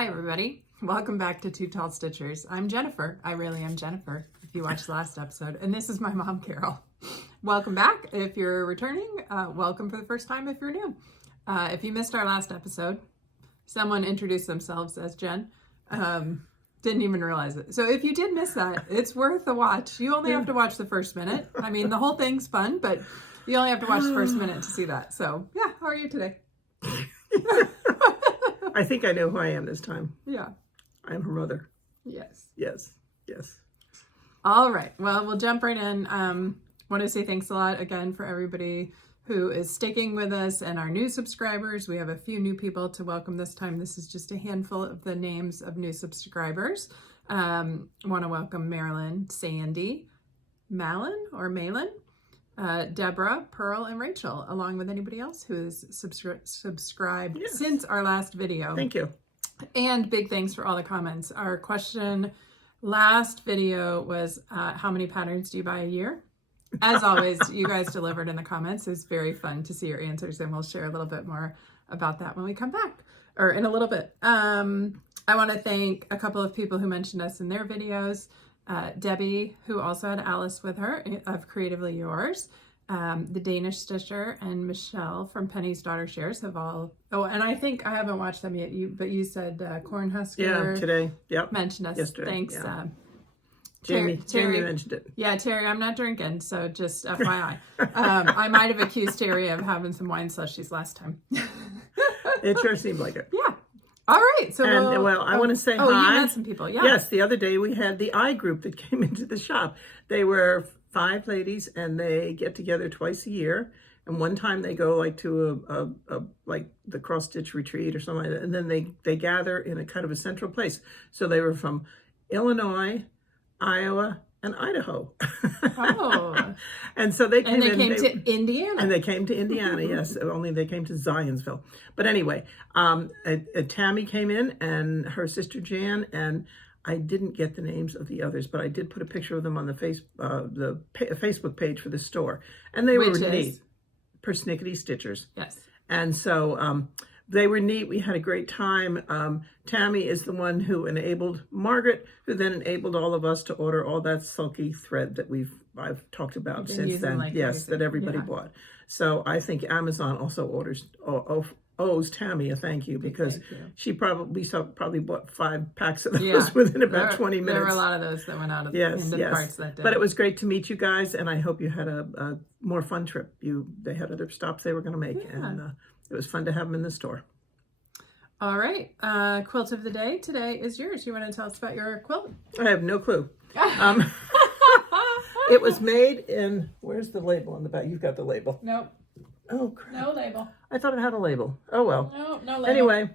Hi everybody, welcome back to Two Tall Stitchers. I'm Jennifer. I really am Jennifer, if you watched the last episode. And this is my mom, Carol. Welcome back if you're returning. Welcome for the first time if you're new. If you missed our last episode, someone introduced themselves as Jen. Didn't even realize it. So if you did miss that, it's worth a watch. You only have to watch the first minute. I mean, the whole thing's fun, but you only have to watch the first minute to see that. So yeah, how are you today? I think I know who I am this time. Yeah. I'm her mother. Yes. Yes. Yes. All right. Well, we'll jump right in. Want to say thanks a lot again for everybody who is sticking with us and our new subscribers. We have a few new people to welcome this time. This is just a handful of the names of new subscribers. Want to welcome Marilyn, Sandy, Malin or Malin, Deborah, Pearl, and Rachel, along with anybody else who has subscribed since our last video. Thank you. And big thanks for all the comments. Our question last video was, how many patterns do you buy a year? As always, you guys delivered in the comments. It's very fun to see your answers, and we'll share a little bit more about that when we come back, or in a little bit. I want to thank a couple of people who mentioned us in their videos. Debbie, who also had Alice with her of Creatively Yours, the Danish Stitcher, and Michelle from Penny's Daughter Shares have all, and I think I haven't watched them yet, but you said Cornhusker. Yeah, today. Yep. Mentioned us. Yesterday. Thanks. Yeah. Terry mentioned it. Yeah, Terry, I'm not drinking, so just FYI. I might have accused Terry of having some wine slushies last time. It sure seemed like it. Yeah. All right. So, I want to say hi. Oh, you met some people. Yeah. Yes, the other day we had the I group that came into the shop. They were 5 ladies, and they get together twice a year. And one time they go like to a like the cross stitch retreat or something like that, and then they gather in a kind of a central place. So they were from Illinois, Iowa, and Idaho. Oh. And so they came to Indiana. And they came to Indiana, yes. Only they came to Zionsville. But anyway, Tammy came in, and her sister Jan, and I didn't get the names of the others, but I did put a picture of them on the Facebook page for the store. And they were neat. Persnickety Stitchers. Yes. And so they were neat. We had a great time. Tammy is the one who enabled Margaret, who then enabled all of us to order all that sulky thread that I've talked about since then. Like yes, that everybody bought. So I think Amazon also owes Tammy a thank you, because she probably bought 5 packs of those within about 20 minutes. There were a lot of those that went out of the parts that day. But it was great to meet you guys, and I hope you had a more fun trip. They had other stops they were going to make, and it was fun to have them in the store. All right. Quilt of the day today is yours. You want to tell us about your quilt? I have no clue. It was made in, where's the label on the back? You've got the label. Nope. Oh, crap. No label. I thought it had a label. Oh, well. No label. Anyway.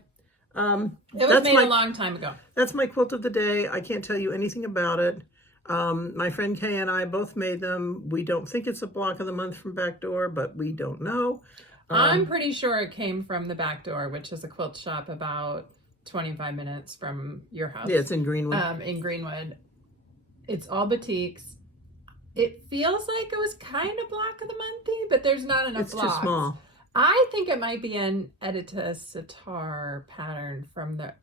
It was made a long time ago. That's my quilt of the day. I can't tell you anything about it. My friend Kay and I both made them. We don't think it's a block of the month from Backdoor, but we don't know. I'm pretty sure it came from the Backdoor, which is a quilt shop about 25 minutes from your house. Yeah, it's in Greenwood. In Greenwood. It's all batiks. It feels like it was kind of block of the monthy, but there's not enough blocks. It's too small. I think it might be an Edita Sitar pattern from the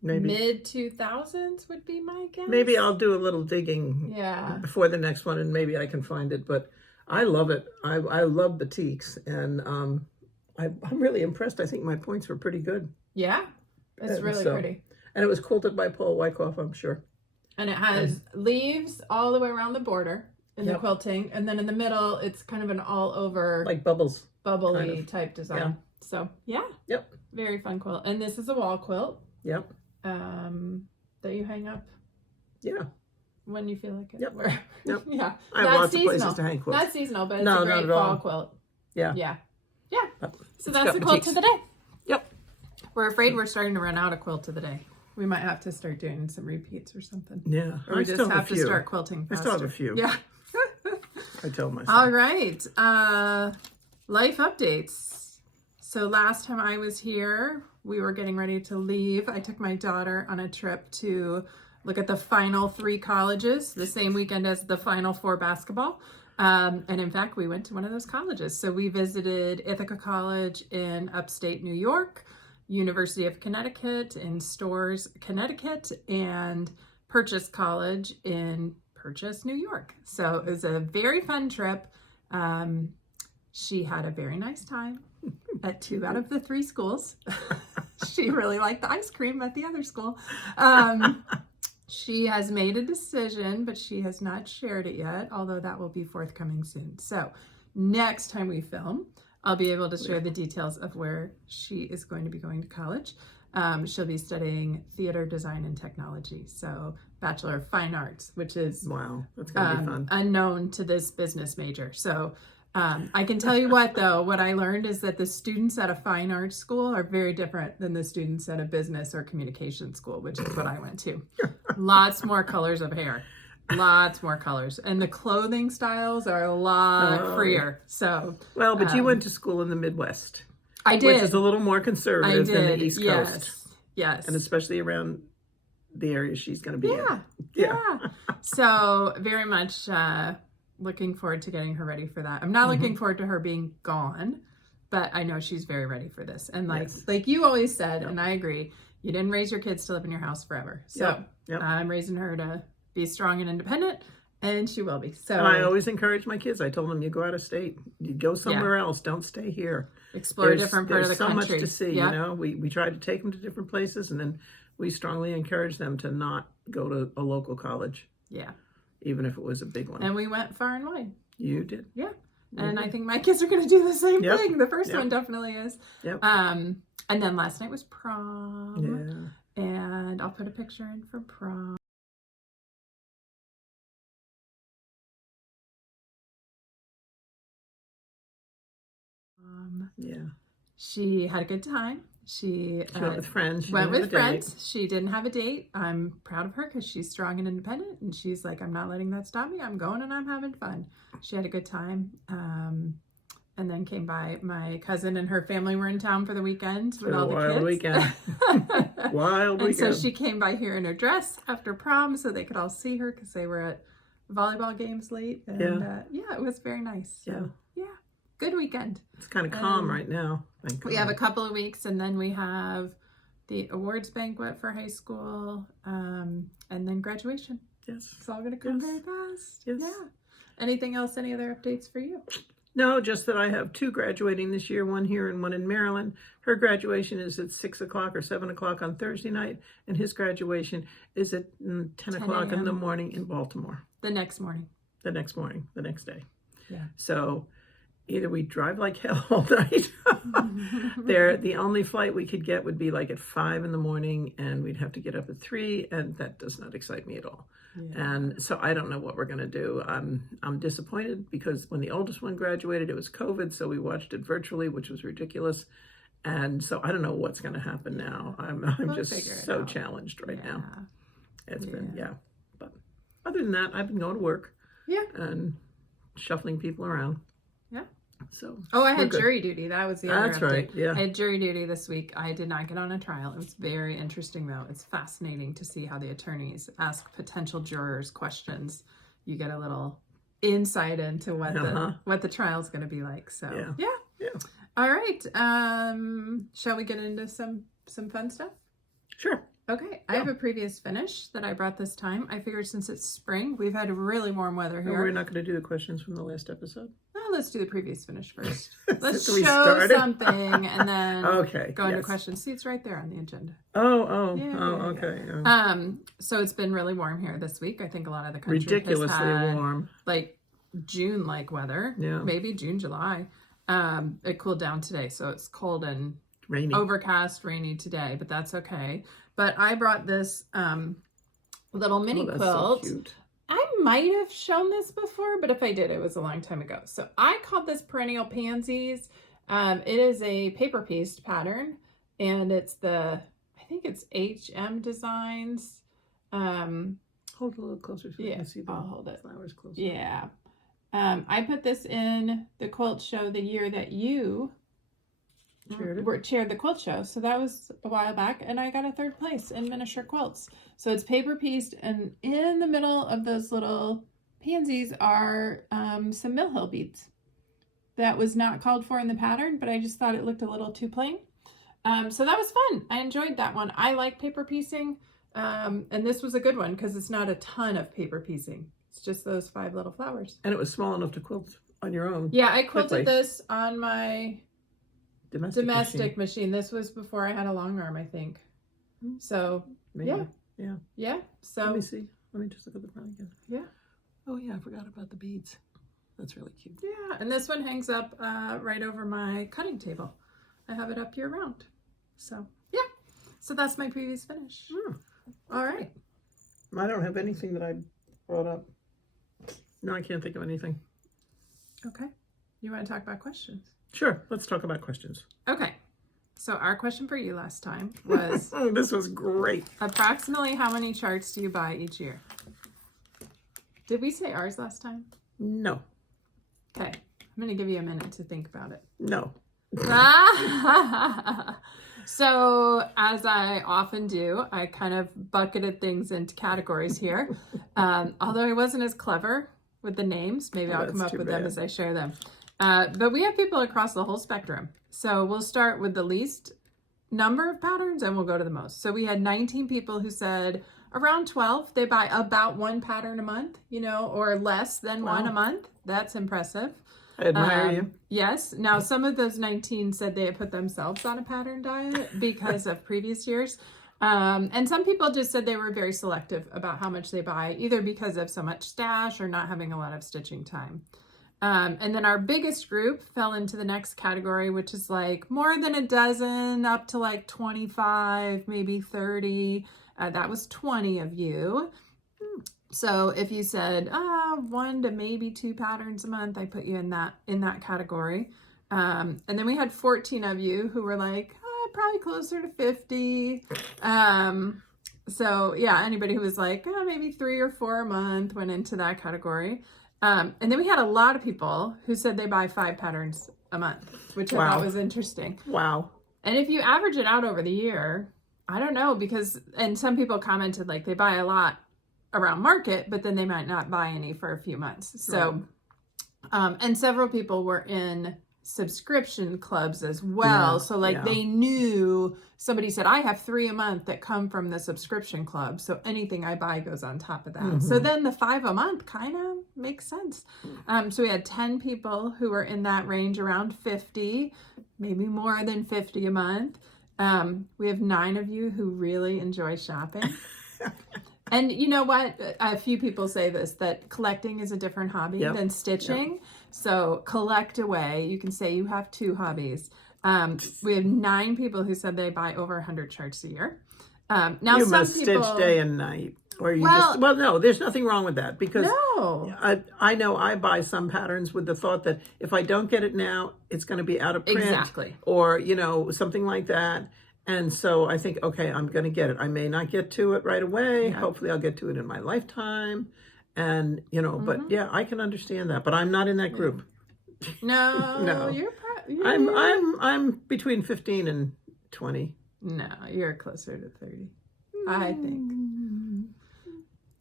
mid 2000s would be my guess. Maybe I'll do a little digging before the next one, and maybe I can find it. But I love it. I love batiks, and I'm really impressed. I think my points were pretty good. Yeah, it's really pretty. And it was quilted by Paul Wyckoff, I'm sure. And it has leaves all the way around the border in the quilting, and then in the middle, it's kind of an all-over like bubbly kind of type design. Yeah. So very fun quilt. And this is a wall quilt. Yep. That you hang up. Yeah. When you feel like it. Yep. Yep. Yeah. I have lots of places to hang quilts. Not seasonal, but it's a great fall quilt. Yeah. Yeah. Yeah. So that's the quilt of the day. Yep. We're afraid we're starting to run out of quilt of the day. We might have to start doing some repeats or something. Yeah. Or we just have to start quilting faster. I still have a few. Yeah. I told myself. All right. Life updates. So last time I was here, we were getting ready to leave. I took my daughter on a trip to look at the final 3 colleges, the same weekend as the final 4 basketball. And in fact, we went to one of those colleges. So we visited Ithaca College in upstate New York, University of Connecticut in Stores, Connecticut, and Purchase College in Purchase, New York. So it was a very fun trip. She had a very nice time at 2 out of the 3 schools. She really liked the ice cream at the other school. She has made a decision, but she has not shared it yet, although that will be forthcoming soon. So next time we film, I'll be able to share the details of where she is going to be going to college. She'll be studying theater design and technology. So Bachelor of Fine Arts, which is Wow, that's going to be fun. unknown to this business major. So I can tell you what, though, what I learned is that the students at a fine arts school are very different than the students at a business or communication school, which is what I went to. Lots more colors of hair, lots more colors. And the clothing styles are a lot freer. So, well, but you went to school in the Midwest. I did. Which is a little more conservative than the East Coast. Yes. And especially around the area she's going to be in. Yeah. So very much looking forward to getting her ready for that. I'm not looking forward to her being gone, but I know she's very ready for this. And like you always said, and I agree, you didn't raise your kids to live in your house forever. So I'm raising her to be strong and independent, and she will be. So and I always encourage my kids. I told them, you go out of state, you go somewhere else, don't stay here. Explore a different part of the country. There's so much to see, you know. We try to take them to different places, and then we strongly encourage them to not go to a local college. Yeah. Even if it was a big one. And we went far and wide. You did. Yeah. And I think my kids are going to do the same thing. The first one definitely is. And then last night was prom. Yeah. And I'll put a picture in for prom. She had a good time. She went with friends. She didn't have a date. I'm proud of her because she's strong and independent. And she's like, I'm not letting that stop me. I'm going and I'm having fun. She had a good time. And then came by. My cousin and her family were in town for the weekend with all the kids. Wild weekend. So she came by here in her dress after prom so they could all see her because they were at volleyball games late. And it was very nice. So, good weekend. It's kind of calm right now. We have a couple of weeks, and then we have the awards banquet for high school, and then graduation. Yes. It's all going to come very fast. Yes. Yeah. Anything else? Any other updates for you? No, just that I have 2 graduating this year, one here and one in Maryland. Her graduation is at 6 o'clock or 7 o'clock on Thursday night, and his graduation is at 10 o'clock in the morning in Baltimore. The next morning. The next day. Yeah. So either we drive like hell all night. The only flight we could get would be like at 5 in the morning, and we'd have to get up at 3, and that does not excite me at all. Yeah. And so I don't know what we're going to do. I'm disappointed because when the oldest one graduated, it was COVID, so we watched it virtually, which was ridiculous. And so I don't know what's going to happen now. I'm just so challenged right now. It's been, But other than that, I've been going to work. Yeah. And shuffling people around. Yeah. So. Oh, I had jury duty. That was the other That's update. Right. Yeah. I had jury duty this week. I did not get on a trial. It was very interesting, though. It's fascinating to see how the attorneys ask potential jurors questions. You get a little insight into what the trial is going to be like. So yeah. All right. Shall we get into some fun stuff? Sure. Okay, I have a previous finish that I brought this time. I figured since it's spring, we've had really warm weather here. We're not going to do the questions from the last episode? No, let's do the previous finish first. Let's show something and then go into questions. See, it's right there on the agenda. Okay. So it's been really warm here this week. I think a lot of the country ridiculously has had, warm. Like June-like weather. Yeah. Maybe June, July. It cooled down today, so it's cold and rainy. Overcast, rainy today, but that's okay. But I brought this little mini quilt. So cute. I might have shown this before, but if I did, it was a long time ago. So I called this Perennial Pansies. It is a paper paste pattern, and it's I think it's HM Designs. Hold it a little closer so you can see the flowers closer. Yeah. I put this in the quilt show the year that you chaired the quilt show, so that was a while back, and I got a 3rd place in miniature quilts. So it's paper pieced, and in the middle of those little pansies are some Mill Hill beads. That was not called for in the pattern, but I just thought it looked a little too plain. So that was fun. I enjoyed that one. I like paper piecing. And this was a good one because it's not a ton of paper piecing. It's just those 5 little flowers. And it was small enough to quilt on your own. Yeah, I quilted quickly. this on my domestic machine. This was before I had a long arm, I think. So, Maybe. yeah. So let me see. Let me just look at the front again. Yeah. Oh yeah, I forgot about the beads. That's really cute. Yeah, and this one hangs up right over my cutting table. I have it up year round. So, yeah. So that's my previous finish. All right. I don't have anything that I brought up. No, I can't think of anything. Okay. You want to talk about questions? Sure. Let's talk about questions. Okay. So our question for you last time was... This was great. Approximately how many charts do you buy each year? Did we say ours last time? No. Okay. I'm going to give you a minute to think about it. No. So, as I often do, I kind of bucketed things into categories here. Although I wasn't as clever with the names, maybe I'll come up with them as I share them. But we have people across the whole spectrum. So we'll start with the least number of patterns and we'll go to the most. So we had 19 people who said around 12, they buy about 1 pattern a month, you know, or less than 1 a month. That's impressive. I admire you. Yes. Now, some of those 19 said they had put themselves on a pattern diet because of previous years. And some people just said they were very selective about how much they buy, either because of so much stash or not having a lot of stitching time. And then our biggest group fell into the next category, which is like more than a dozen up to like 25, maybe 30. That was 20 of you. So if you said 1 to maybe 2 patterns a month, I put you in that category. And then we had 14 of you who were like, probably closer to 50. So yeah, anybody who was like, maybe 3 or 4 a month went into that category. And then we had a lot of people who said they buy 5 patterns a month, which I thought was interesting. Wow. And if you average it out over the year, I don't know, and some people commented like they buy a lot around market, but then they might not buy any for a few months. So, and several people were in subscription clubs as well. So like they knew, somebody said, I have 3 a month that come from the subscription club. So anything I buy goes on top of that. So then the 5 a month kind of makes sense. So we had 10 people who were in that range around 50, maybe more than 50 a month. We have 9 of you who really enjoy shopping. And you know what? A few people say this, that collecting is a different hobby than stitching. So collect away. You can say you have 2 hobbies. We have 9 people who said they buy over 100 charts a year. Now you some must people, stitch day and night. Or you no, there's nothing wrong with that, because I know I buy some patterns with the thought that if I don't get it now, it's going to be out of print. Or, you know, something like that. And so I think, okay, I'm going to get it. I may not get to it right away. Hopefully I'll get to it in my lifetime. And, you know, but yeah, I can understand that. But I'm not in that group. No, I'm between 15 and 20. No, you're closer to 30, I think.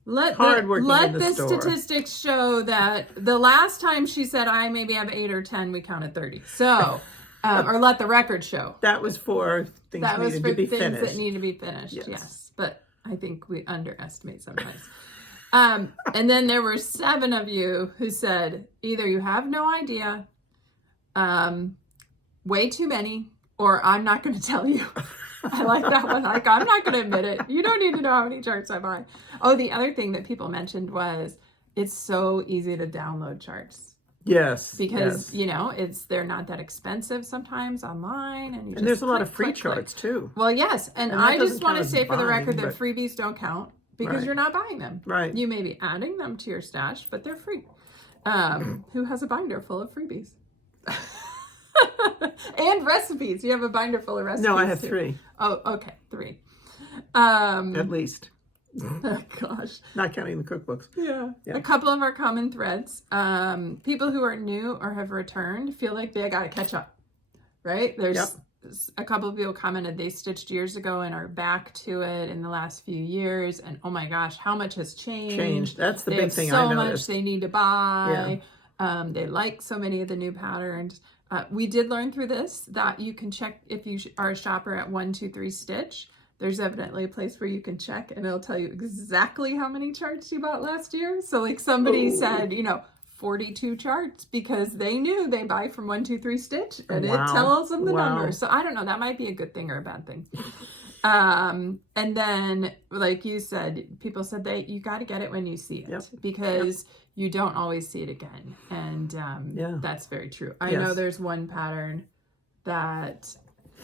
Let the statistics show that the last time she said I maybe have 8 or 10, we counted 30. So... or let the record show. That was for things that needed to be finished. That need to be finished, yes. But I think we underestimate sometimes. And then there were 7 of you who said either you have no idea, way too many, or I'm not going to tell you. I like that one. Like, I'm not going to admit it. You don't need to know how many charts I buy. Oh, the other thing that people mentioned was it's so easy to download charts. Yes. Because, you know, they're not that expensive sometimes online. And there's a lot of free charts too. Well, yes. And I just want to say for the record that freebies don't count because you're not buying them. Right. You may be adding them to your stash, but they're free. Who has a binder full of freebies? And recipes. You have a binder full of recipes. No, I have too. 3. Oh, okay. 3. At least. Oh gosh. Not counting the cookbooks. Yeah. A couple of our common threads. People who are new or have returned feel like they got to catch up, right? There's a couple of people commented they stitched years ago and are back to it in the last few years. And oh my gosh, how much has changed? That's the big thing I noticed. So much they need to buy. They like so many of the new patterns. We did learn through this that you can check if you are a shopper at 1, 2, 3 stitch. There's evidently a place where you can check and it'll tell you exactly how many charts you bought last year. So like somebody said, you know, 42 charts because they knew they buy from 1, 2, 3 stitch and it tells them the numbers. So I don't know, that might be a good thing or a bad thing. And then like you said, people said that you got to get it when you see it because you don't always see it again. And that's very true. I know there's one pattern that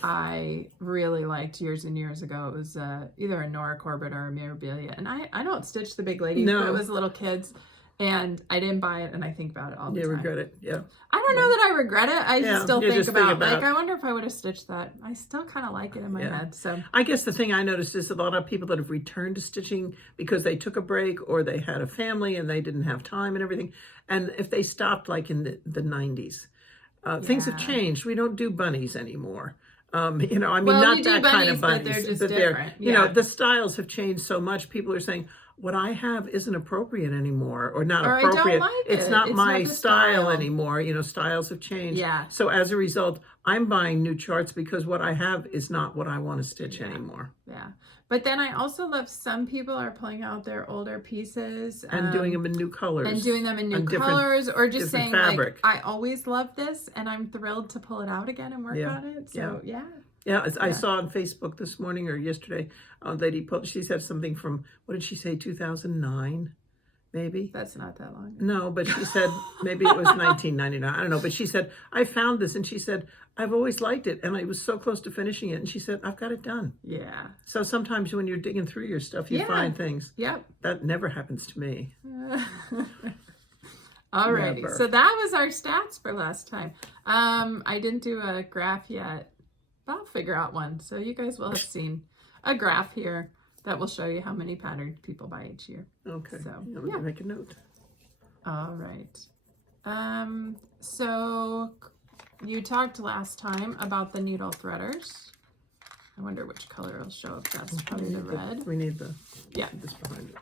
I really liked years and years ago. It was either a Nora Corbett or a Mirabilia. And I don't stitch the big ladies, but it was little kids. And I didn't buy it, and I think about it all the time. You regret it, I don't know that I regret it. I just still think about, like, I wonder if I would have stitched that. I still kind of like it in my head. So I guess the thing I noticed is a lot of people that have returned to stitching because they took a break or they had a family and they didn't have time and everything. And if they stopped, like in the 90s, things have changed. We don't do bunnies anymore. You know, I mean, not that kind of bunnies, but they're just different. You know, the styles have changed so much. People are saying, what I have isn't appropriate anymore, or not appropriate. I don't like it's not my style anymore. You know, styles have changed. So as a result, I'm buying new charts because what I have is not what I want to stitch anymore. But then I also love some people are pulling out their older pieces and doing them in new colors. And doing them in new colors, or just saying fabric. Like, I always love this and I'm thrilled to pull it out again and work on it. So I saw on Facebook this morning or yesterday, a lady posted, she said something from, what did she say, 2009, maybe? That's not that long. No, but she said, maybe it was 1999, I don't know. But she said, I found this, and she said, I've always liked it, and I was so close to finishing it, and she said, I've got it done. So sometimes when you're digging through your stuff, you find things. That never happens to me. Alrighty, so that was our stats for last time. I didn't do a graph yet. I'll figure out one. So you guys will have seen a graph here that will show you how many patterns people buy each year. Okay. So make a note. All right. So you talked last time about the needle threaders. I wonder which color will show up. That's probably the red. We need the this behind it.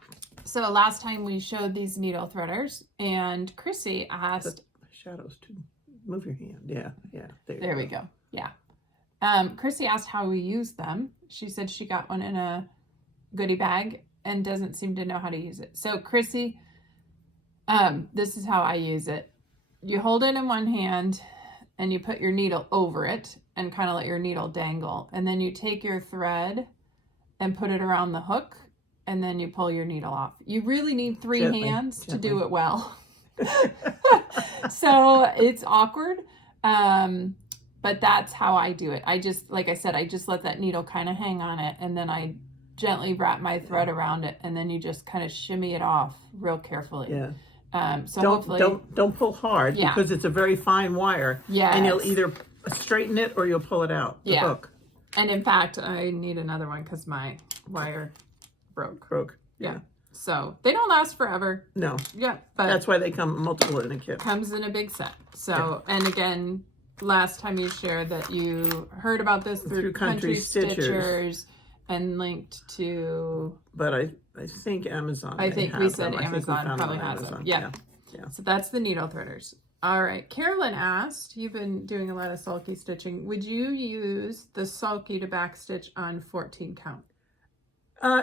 So last time we showed these needle threaders, and Chrissy asked. Shadows too. Move your hand. There we go. Chrissy asked how we use them. She said she got one in a goodie bag and doesn't seem to know how to use it. So Chrissy, this is how I use it. You hold it in one hand and you put your needle over it and kind of let your needle dangle. And then you take your thread and put it around the hook and then you pull your needle off. You really need three hands to do it well. So it's awkward. But that's how I do it. I just, like I said, I just let that needle kind of hang on it, and then I gently wrap my thread around it, and then you just kind of shimmy it off real carefully. So don't pull hard because it's a very fine wire. And you'll either straighten it or you'll pull it out. The hook. And in fact, I need another one because my wire broke. So they don't last forever. No. But that's why they come multiple in a kit. Comes in a big set. So and again. Last time you shared that you heard about this through Country Stitchers and linked to... But I think Amazon. I think we said Amazon probably has them. So that's the needle threaders. All right. Carolyn asked, you've been doing a lot of sulky stitching. Would you use the sulky to backstitch on 14 count?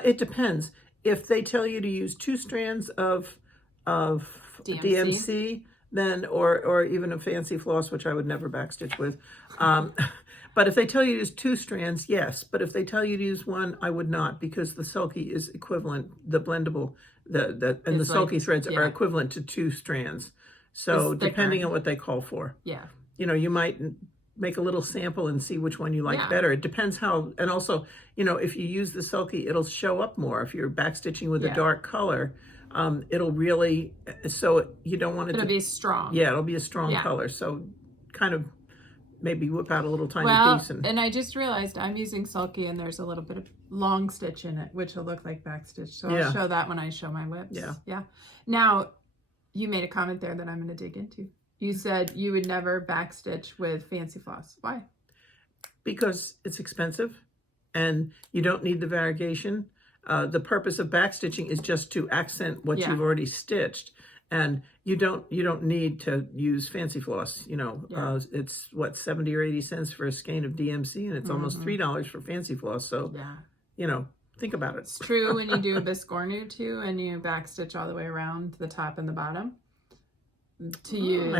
It depends. If they tell you to use 2 strands of DMC then or even a fancy floss, which I would never backstitch with. But if they tell you to use 2 strands, yes. But if they tell you to use 1, I would not, because the sulky is equivalent, the blendable, and the sulky threads are equivalent to 2 strands. So depending on what they call for. You know, you might make a little sample and see which one you like better. It depends how, and also, you know, if you use the sulky, it'll show up more. If you're backstitching with a dark color, it'll really, so you don't want it to be strong. It'll be a strong color. So kind of maybe whip out a little tiny piece. And I just realized I'm using sulky and there's a little bit of long stitch in it, which will look like backstitch. So I'll show that when I show my whips. Now, you made a comment there that I'm going to dig into. You said you would never backstitch with fancy floss. Why? Because it's expensive and you don't need the variegation. The purpose of backstitching is just to accent what you've already stitched. And you don't need to use fancy floss. It's what, 70 or 80 cents for a skein of DMC, and it's almost $3 for fancy floss. So think about it. It's true when you do a biscornu too, and you backstitch all the way around the top and the bottom. I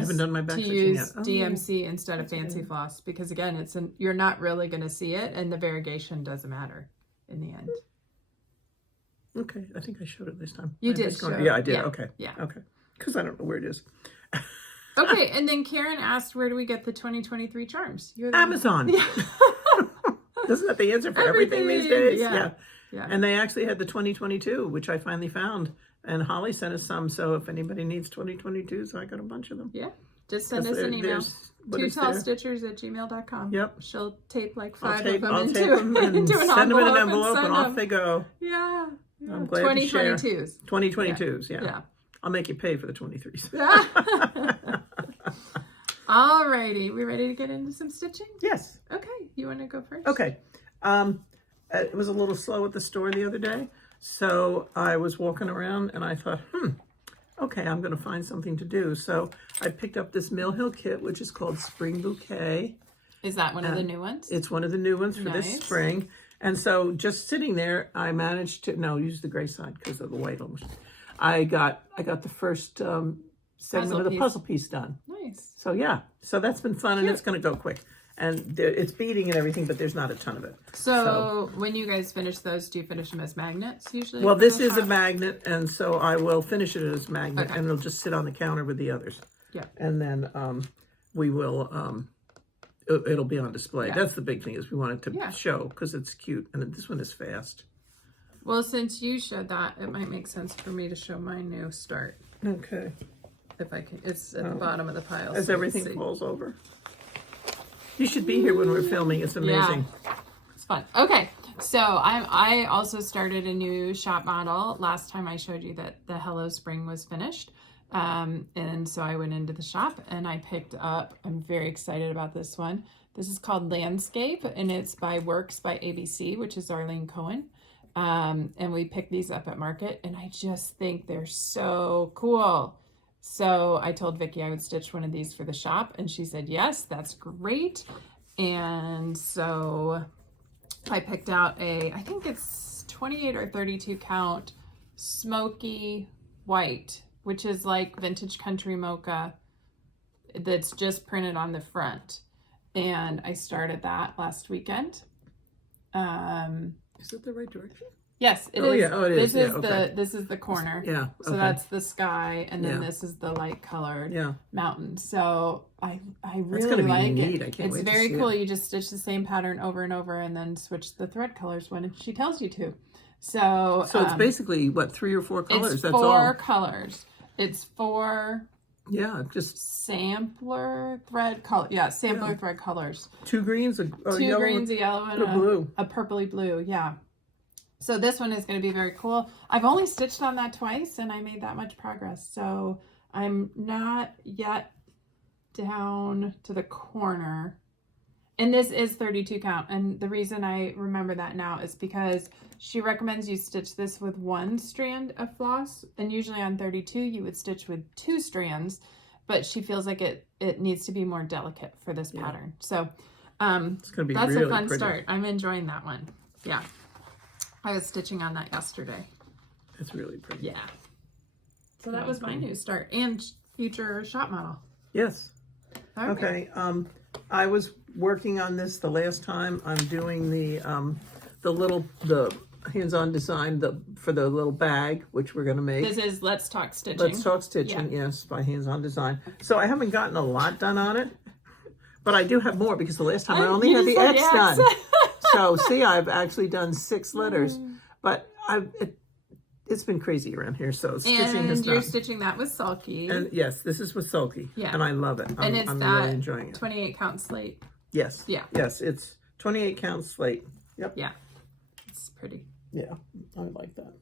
haven't done my backstitching yet. DMC instead of fancy floss, because again, you're not really going to see it, and the variegation doesn't matter in the end. Okay, I think I showed it this time. You did show it. Yeah, I did. Yeah. Okay. Yeah. Okay. Because I don't know where it is. Okay, and then Karen asked, where do we get the 2023 charms? Amazon. Yeah. Isn't that the answer for everything these days? Yeah. And they actually had the 2022, which I finally found. And Holly sent us some, so if anybody needs 2022, so I got a bunch of them. Yeah. Just send us an email. twotallstitchers@gmail.com. Yep. She'll tape like 5 of them I'll into tape them and send them in an envelope, and off they go. Yeah. I'm glad to share. 2022s. 2022s, yeah. I'll make you pay for the 23s. All righty. We ready to get into some stitching? Yes. Okay. You want to go first? Okay. It was a little slow at the store the other day, so I was walking around and I thought, okay, I'm going to find something to do. So I picked up this Mill Hill kit, which is called Spring Bouquet. Is that one of the new ones? It's one of the new ones for this spring. And so just sitting there, I managed to, use the gray side because of the white almost. I got the first segment of the puzzle piece done. Nice. So so that's been fun. Cute. And it's going to go quick. And it's beading and everything, but there's not a ton of it. So when you guys finish those, do you finish them as magnets usually? Well, this is a magnet, and so I will finish it as a magnet, and it'll just sit on the counter with the others. Yeah. And then we will, it'll be on display. Yeah. That's the big thing, is we want it to show, because it's cute, and this one is fast. Well, since you showed that, it might make sense for me to show my new start. Okay. If I can, it's at the bottom of the pile. As everything falls over. You should be here when we're filming. It's amazing. Yeah. It's fun. Okay, so I also started a new shop model. Last time I showed you that the Hello Spring was finished. And so I went into the shop and I picked up, I'm very excited about this one. This is called Landscape, and it's by Works by ABC, which is Arlene Cohen. And we picked these up at Market, and I just think they're so cool. So I told Vicki I would stitch one of these for the shop, and she said, yes, that's great. And so I picked out I think it's 28 or 32 count smoky white, which is like vintage country mocha that's just printed on the front. And I started that last weekend. Is it the right direction? Yes, it is. Yeah. Oh, it is. This is the corner. Yeah. So that's the sky, and then this is the light colored mountain. So I really like neat. it. I can't it's wait very to see cool. it. You just stitch the same pattern over and over, and then switch the thread colors when she tells you to. So it's basically what, 3 or 4 colors? It's that's 4 all. Colors. It's 4. Yeah, just sampler thread color. Yeah, sampler thread colors. 2 greens, a 2 yellow, greens, a yellow, and a blue. A purpley blue. Yeah. So this one is going to be very cool. I've only stitched on that twice, and I made that much progress. So I'm not yet down to the corner. And this is 32 count. And the reason I remember that now is because she recommends you stitch this with 1 strand of floss. And usually on 32, you would stitch with 2 strands. But she feels like it needs to be more delicate for this pattern. So it's gonna be that's really a fun pretty. start. I'm enjoying that one. Yeah. I was stitching on that yesterday. That's really pretty. Yeah. So that was my new start and future shop model. Yes. All right. Okay. I was working on this the last time. I'm doing the hands-on design for the little bag, which we're gonna make. This is Let's Talk Stitching. Let's Talk Stitching, yes, by Hands-on Design. So I haven't gotten a lot done on it, but I do have more because the last time I only had the X done. So see, I've actually done 6 letters, but it's been crazy around here. So stitching and you're stitching that with Sulky. And yes, this is with Sulky. Yeah, and I love it. I'm really enjoying it. 28 count slate. Yes. Yeah. Yes, it's 28 count slate. Yep. Yeah, it's pretty. Yeah, I like that.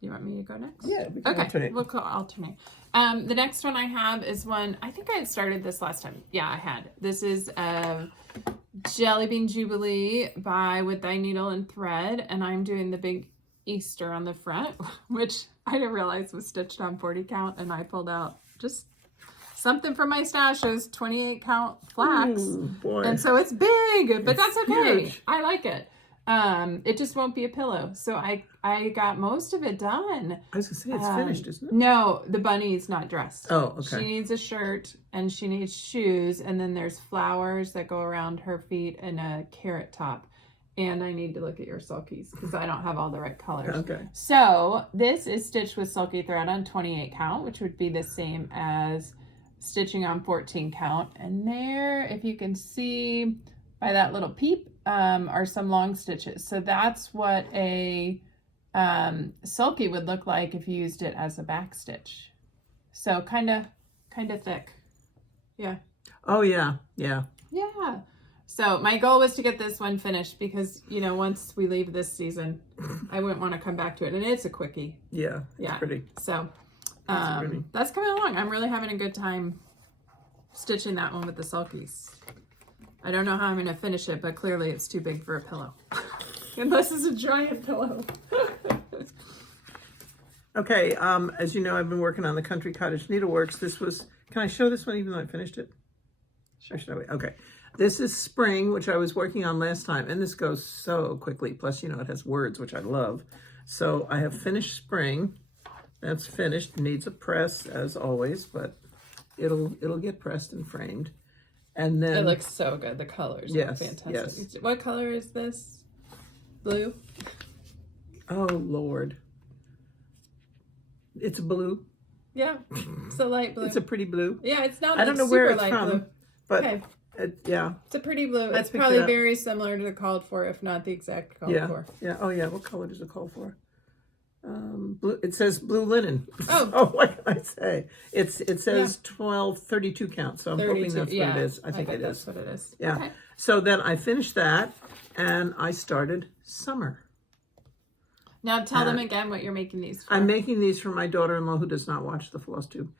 You want me to go next? Yeah, we can alternate. We'll alternate. The next one I have is one, I think I had started this last time. Yeah, I had. This is Jelly Bean Jubilee by With Thy Needle and Thread, and I'm doing the big Easter on the front, which I didn't realize was stitched on 40 count, and I pulled out just something from my stashes, 28 count flax. Ooh, boy. And so it's big, but It's that's okay. huge. I like it. It just won't be a pillow. So I got most of it done. I was gonna say it's finished, isn't it? No, the bunny's not dressed. Oh, okay. She needs a shirt and she needs shoes, and then there's flowers that go around her feet and a carrot top. And I need to look at your sulkies because I don't have all the right colors. Okay. So this is stitched with sulky thread on 28 count, which would be the same as stitching on 14 count. And there, if you can see by that little peep, are some long stitches. So that's what a sulky would look like if you used it as a back stitch. So kind of thick. Yeah. Oh yeah, yeah. Yeah. So my goal was to get this one finished because, you know, once we leave this season, I wouldn't want to come back to it. And it's a quickie. Yeah, it's pretty. So pretty. that's coming along. I'm really having a good time stitching that one with the sulkies. I don't know how I'm going to finish it, but clearly it's too big for a pillow. Unless it's a giant pillow. Okay, as you know, I've been working on the Country Cottage Needleworks. This was, can I show this one even though I finished it? Sure. Should I wait? Okay. This is Spring, which I was working on last time, and this goes so quickly. Plus, you know, it has words, which I love. So I have finished Spring. That's finished. Needs a press, as always, but it'll get pressed and framed. And then it looks so good. The colors are fantastic. Yes. What color is this? Blue? Oh, Lord. It's blue. Yeah, it's a light blue. It's a pretty blue. Yeah, it's not. I don't know where it's from, blue. but okay. Yeah. It's a pretty blue. I It's picked probably it up. very similar to the called for, if not the exact called for. Yeah. Oh, yeah. What color does it call for? Blue. It says blue linen. Oh. Oh, what can I say? It says 32 count. So I'm hoping that's what it is. I think it that's is. what it is. Yeah. Okay. So then I finished that, and I started summer. Now tell them again what you're making these for. I'm making these for my daughter-in-law who does not watch the Flosstube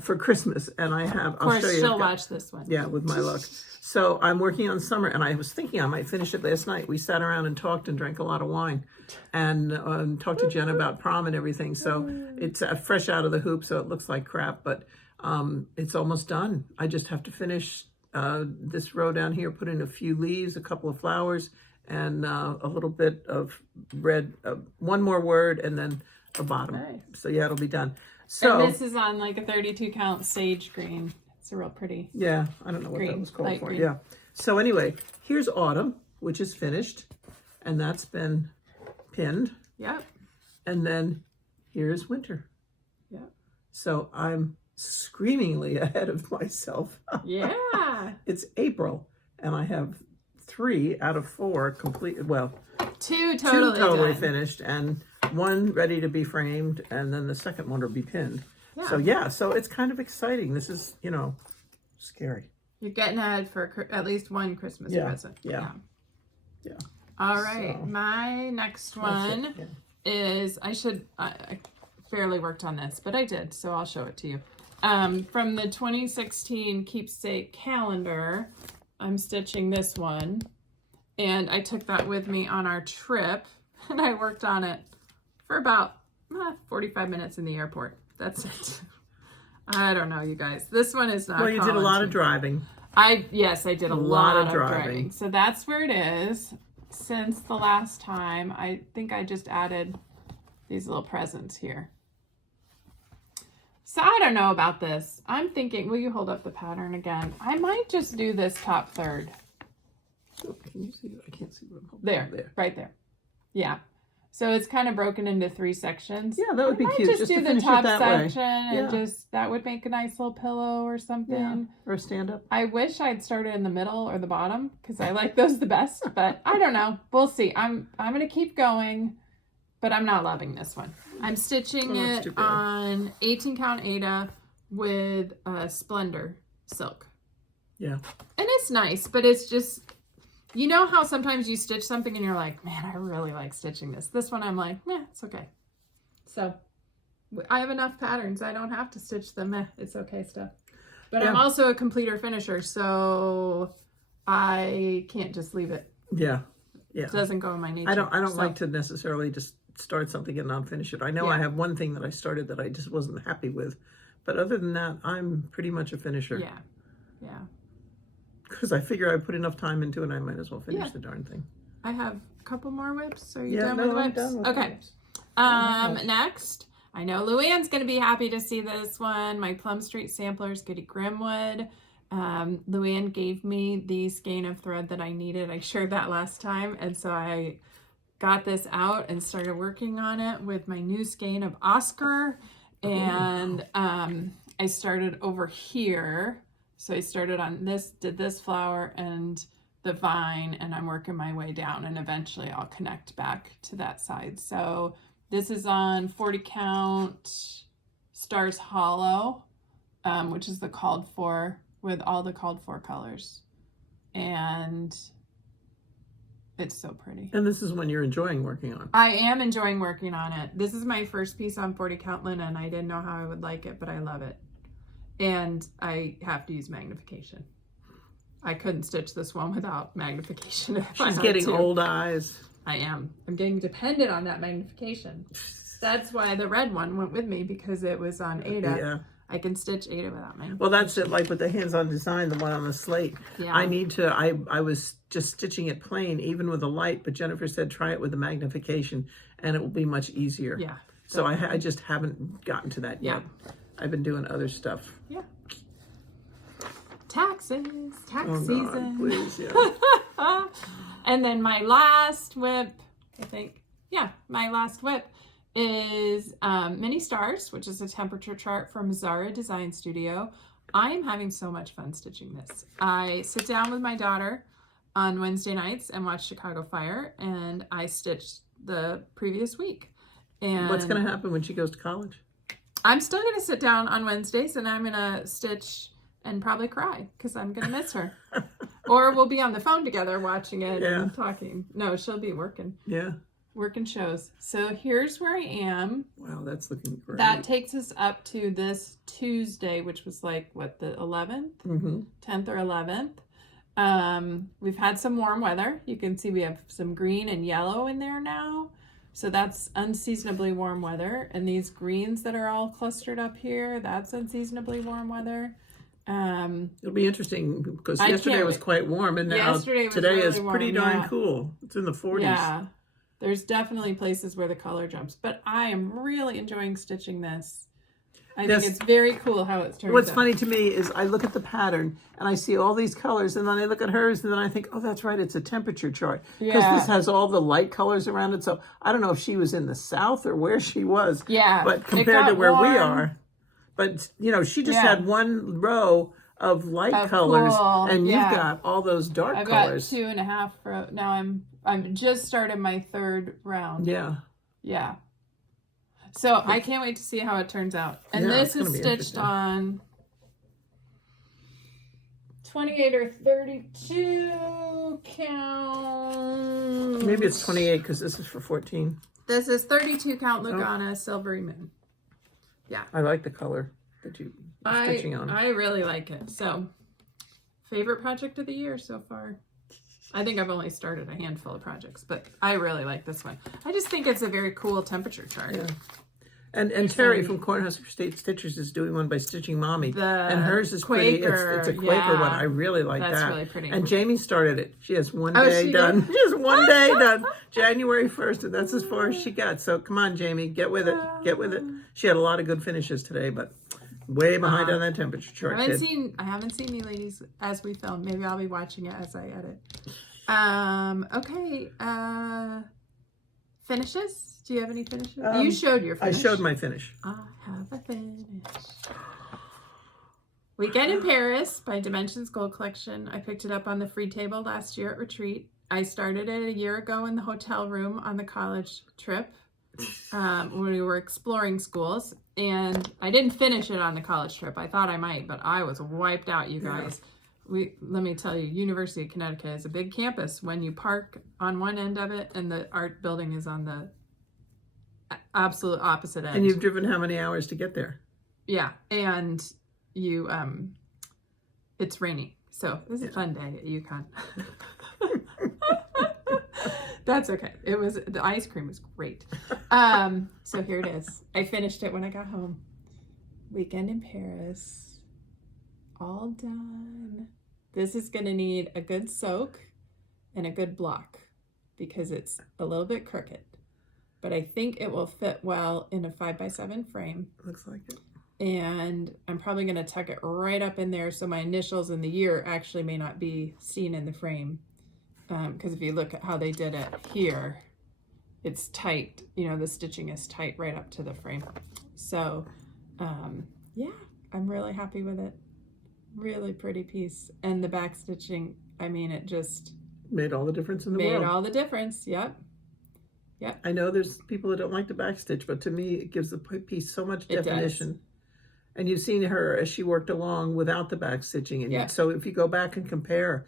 for Christmas, and I have. Of course, I'll show you. she'll watch this one. Yeah, with my luck. So I'm working on summer, and I was thinking I might finish it last night. We sat around and talked and drank a lot of wine, and talked to Jen about prom and everything. So it's fresh out of the hoop, so it looks like crap, but it's almost done. I just have to finish this row down here, put in a few leaves, a couple of flowers, and a little bit of red, one more word, and then a bottom. Nice. So yeah, it'll be done. So and this is on like a 32 count sage green. It's a real pretty. Yeah, I don't know what green, that was called for. green. Yeah. So anyway, here's autumn, which is finished, and that's been pinned. Yep. And then here's winter. Yep. So I'm screamingly ahead of myself. Yeah. It's April, and I have 3 out of 4 complete. Well, 2 2 totally done. finished, and 1 ready to be framed, and then the second one will be pinned. Yeah. So it's kind of exciting. This is, you know, scary. You're getting ahead for at least one Christmas present. Yeah. All right. So, my next one is, I barely worked on this, but I did, so I'll show it to you. From the 2016 keepsake calendar, I'm stitching this one, and I took that with me on our trip, and I worked on it for about 45 minutes in the airport. That's it. I don't know, you guys. This one is not. Well, you did a lot of driving. Yes, I did a lot of driving. So that's where it is. Since the last time, I think I just added these little presents here. So I don't know about this. I'm thinking, will you hold up the pattern again? I might just do this top third. Oh, can you see? I can't see what I'm holding. There, right there. Yeah. So it's kind of broken into 3 sections. Yeah, that would be cute. Just do the top section Yeah. and that would make a nice little pillow or something. Yeah. Or a stand up. I wish I'd started in the middle or the bottom because I like those the best, but I don't know. We'll see. I'm going to keep going, but I'm not loving this one. I'm stitching it on 18 count Aida with Splendor silk. Yeah. And it's nice, but it's just, you know how sometimes you stitch something and you're like, man, I really like stitching this. This one I'm like, it's okay. So I have enough patterns. I don't have to stitch them. It's okay stuff. But I'm also a completer finisher, so I can't just leave it. Yeah. Yeah. It doesn't go in my nature. I don't like to necessarily just start something and not finish it. I know Yeah. I have one thing that I started that I just wasn't happy with, but other than that, I'm pretty much a finisher. Yeah. Yeah. Because I figure I put enough time into it, I might as well finish Yeah. the darn thing. I have a couple more whips. Are you Yeah, done no, with I'm whips? done with Okay. whips. Next, I know Luann's going to be happy to see this one. My Plum Street Samplers, Goody Grimwood. Luann gave me the skein of thread that I needed. I shared that last time, and so I got this out and started working on it with my new skein of Oscar. And I started over here. So I started on this, did this flower and the vine, and I'm working my way down, and eventually I'll connect back to that side. So this is on 40 count Stars Hollow, which is the called for, with all the called for colors. And it's so pretty. And this is when you're enjoying working on it. I am enjoying working on it. This is my first piece on 40 count linen. I didn't know how I would like it, but I love it. And I have to use magnification. I couldn't stitch this one without magnification. If I She's had getting to. old eyes. I am. I'm getting dependent on that magnification. That's why the red one went with me, because it was on Ada. Yeah. I can stitch Ada without magnification. Well, that's it. Like with the hands-on design, the one on the slate. Yeah. I need to. I was just stitching it plain, even with a light. But Jennifer said try it with the magnification, and it will be much easier. Yeah. So I just haven't gotten to that yet. I've been doing other stuff. Yeah. Taxes. Tax Oh season. God, please, yeah. And then my last whip, I think, my last whip is Mini Stars, which is a temperature chart from Zara Design Studio. I am having so much fun stitching this. I sit down with my daughter on Wednesday nights and watch Chicago Fire, and I stitched the previous week. And What's going to happen when she goes to college? I'm still going to sit down on Wednesdays, and I'm going to stitch and probably cry because I'm going to miss her. Or we'll be on the phone together watching it and talking. No, she'll be working. Yeah. Working shows. So here's where I am. Wow, that's looking great. That takes us up to this Tuesday, which was like, what, the 11th? 10th or 11th. We've had some warm weather. You can see we have some green and yellow in there now. So that's unseasonably warm weather. And these greens that are all clustered up here, that's unseasonably warm weather. It'll be interesting because I yesterday can't was wait. quite warm, and now Yesterday was today really is pretty warm, darn yeah. cool. It's in the 40s. Yeah, there's definitely places where the color jumps, but I am really enjoying stitching this. I think it's very cool how it's turned out. What's funny to me is I look at the pattern and I see all these colors, and then I look at hers and then I think, oh, that's right, it's a temperature chart. Because this has all the light colors around it. So I don't know if she was in the South or where she was. Yeah. But compared to where we warm. are. But, you know, she just had one row of light colors, cool. and you've got all those dark I've colors. got 2.5 row. Now I'm just started my third round. Yeah. Yeah. So I can't wait to see how it turns out. And this is stitched on 28 or 32 count. Maybe it's 28 because this is for 14. This is 32 count Lugana Silvery Moon. Yeah. I like the color that you are stitching on. I really like it. So, favorite project of the year so far. I think I've only started a handful of projects, but I really like this one. I just think it's a very cool temperature chart. Yeah. And Terry from Cornhusker State Stitchers is doing one by Stitching Mommy. And hers is pretty. It's a Quaker one. I really like that. That's really pretty. And Jamie started it. She has one day done. She has one day done. January 1st, and that's as far as she got. So come on, Jamie, get with it. Get with it. She had a lot of good finishes today, but way behind on that temperature chart. I haven't seen you ladies as we film. Maybe I'll be watching it as I edit. Okay. Finishes? Do you have any finishes? You showed your finish. I showed my finish. I have a finish. Weekend in Paris by Dimensions Gold Collection. I picked it up on the free table last year at retreat. I started it a year ago in the hotel room on the college trip when we were exploring schools. And I didn't finish it on the college trip. I thought I might, but I was wiped out, you guys. Let me tell you, University of Connecticut is a big campus. When you park on one end of it and the art building is on the absolute opposite end. And you've driven how many hours to get there? Yeah, and you it's raining, so it was a fun day at UConn. That's okay. The ice cream was great. So here it is. I finished it when I got home. Weekend in Paris. All done. This is going to need a good soak and a good block because it's a little bit crooked. But I think it will fit well in a 5x7 frame. Looks like it. And I'm probably going to tuck it right up in there so my initials and the year actually may not be seen in the frame. Because if you look at how they did it here, it's tight. You know, the stitching is tight right up to the frame. So, yeah, I'm really happy with it. Really pretty piece. And the back stitching, I mean, it just made all the difference in the world. Made all the difference, yep. Yep. I know there's people that don't like the back stitch, but to me, it gives the piece so much definition. And you've seen her as she worked along without the back stitching. And so if you go back and compare,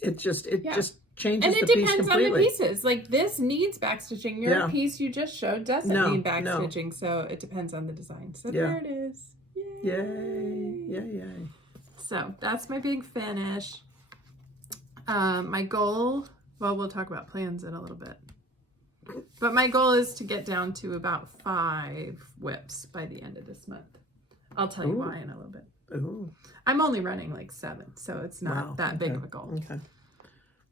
it just changes the piece completely. And it depends on the pieces. Like this needs back stitching. Your piece you just showed doesn't need back stitching. So it depends on the design. So there it is. Yay. Yay. Yay, yay. So that's my big finish. My goal, well, we'll talk about plans in a little bit. But my goal is to get down to about 5 whips by the end of this month. I'll tell you why in a little bit. Ooh. I'm only running like 7, so it's not that big of a goal. Okay.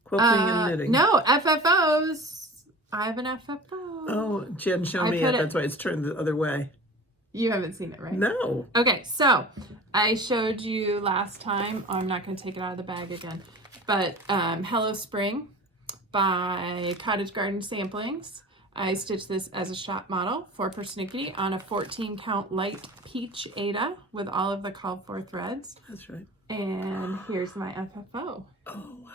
Quilting and knitting. No, FFOs. I have an FFO. Oh, Jen showed me it. That's why it's turned the other way. You haven't seen it, right? No. Okay, so I showed you last time. Oh, I'm not going to take it out of the bag again. But Hello Spring by Cottage Garden Samplings. I stitched this as a shop model for persnickety on a 14 count light peach Aida with all of the called for threads. That's right. And here's my FFO. Oh, wow.